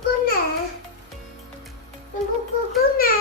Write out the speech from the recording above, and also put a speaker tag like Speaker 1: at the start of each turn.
Speaker 1: 不能，不不不能。